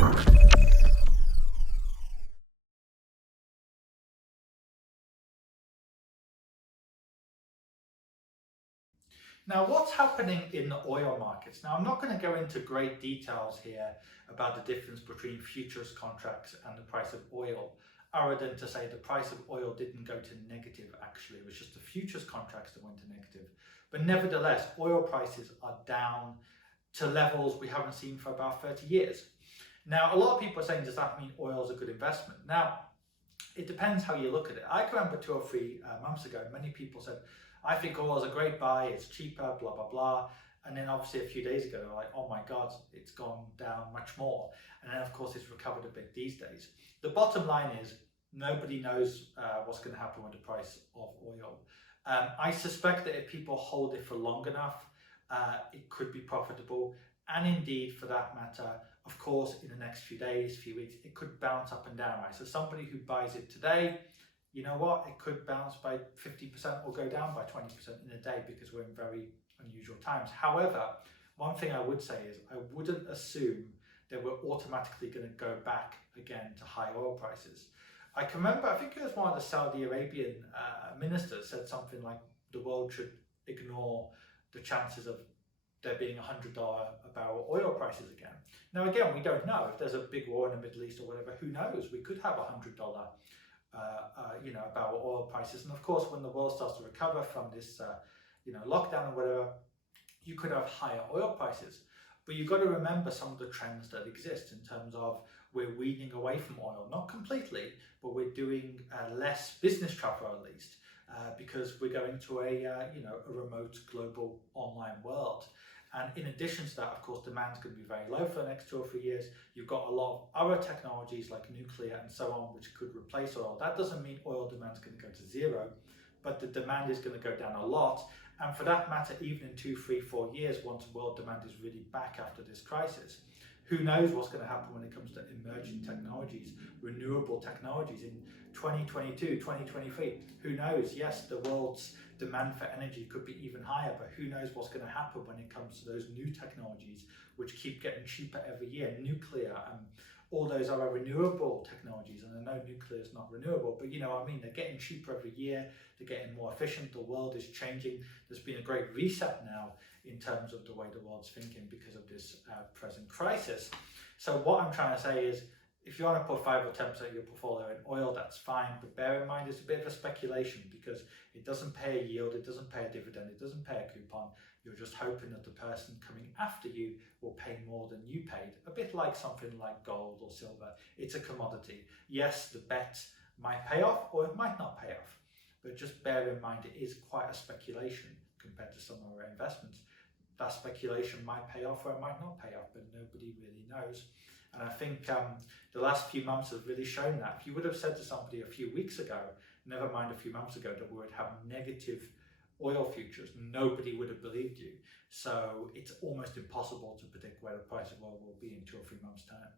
Now, what's happening in the oil markets? Now, I'm not going to go into great details here about the difference between futures contracts and the price of oil, other than to say the price of oil didn't go to negative, actually. It was just the futures contracts that went to negative. But nevertheless, oil prices are down to levels we haven't seen for about 30 years. Now, a lot of people are saying, does that mean oil is a good investment? Now, it depends how you look at it. I can remember 2 or 3 months ago, many people said, I think oil is a great buy, it's cheaper, blah, blah, blah. And then obviously a few days ago, they're like, oh my God, it's gone down much more. And then of course it's recovered a bit these days. The bottom line is nobody knows what's going to happen with the price of oil. I suspect that if people hold it for long enough, it could be profitable. And indeed, for that matter, of course, in the next few days, few weeks, it could bounce up and down, right? So somebody who buys it today, you know what, it could bounce by 50% or go down by 20% in a day because we're in very unusual times. However, one thing I would say is I wouldn't assume that we're automatically going to go back again to high oil prices. I can remember, I think it was one of the Saudi Arabian ministers said something like the world should ignore the chances of there being $100 a barrel oil prices again. Now again, we don't know if there's a big war in the Middle East or whatever. Who knows? We could have $100 a barrel oil prices, and of course, when the world starts to recover from this lockdown or whatever, you could have higher oil prices. But you've got to remember some of the trends that exist in terms of we're weaning away from oil, not completely, but we're doing less business travel at least. Because we're going to a remote global online world. And in addition to that, of course, demand is going to be very low for the next 2 or 3 years. You've got a lot of other technologies like nuclear and so on, which could replace oil. That doesn't mean oil demand is going to go to zero, but the demand is going to go down a lot. And for that matter, even in 2, 3, 4 years, once world demand is really back after this crisis, who knows what's going to happen when it comes to emerging technologies, renewable technologies in 2022, 2023. Who knows? Yes, the world's demand for energy could be even higher, but who knows what's going to happen when it comes to those new technologies, which keep getting cheaper every year, nuclear and all those other renewable technologies. And I know nuclear is not renewable, but you know what I mean? They're getting cheaper every year, they're getting more efficient, the world is changing. There's been a great reset now in terms of the way the world's thinking because of this present crisis. So what I'm trying to say is, if you want to put 5 or 10% of your portfolio in oil, that's fine, but bear in mind it's a bit of a speculation because it doesn't pay a yield, it doesn't pay a dividend, it doesn't pay a coupon. You're just hoping that the person coming after you will pay more than you paid. A bit like something like gold or silver. It's a commodity. Yes, the bet might pay off or it might not pay off, but just bear in mind it is quite a speculation compared to some of our investments. That speculation might pay off or it might not pay off, but nobody really knows. And I think the last few months have really shown that. If you would have said to somebody a few weeks ago, never mind a few months ago, that we would have negative oil futures, nobody would have believed you. So it's almost impossible to predict where the price of oil will be in 2 or 3 months' time.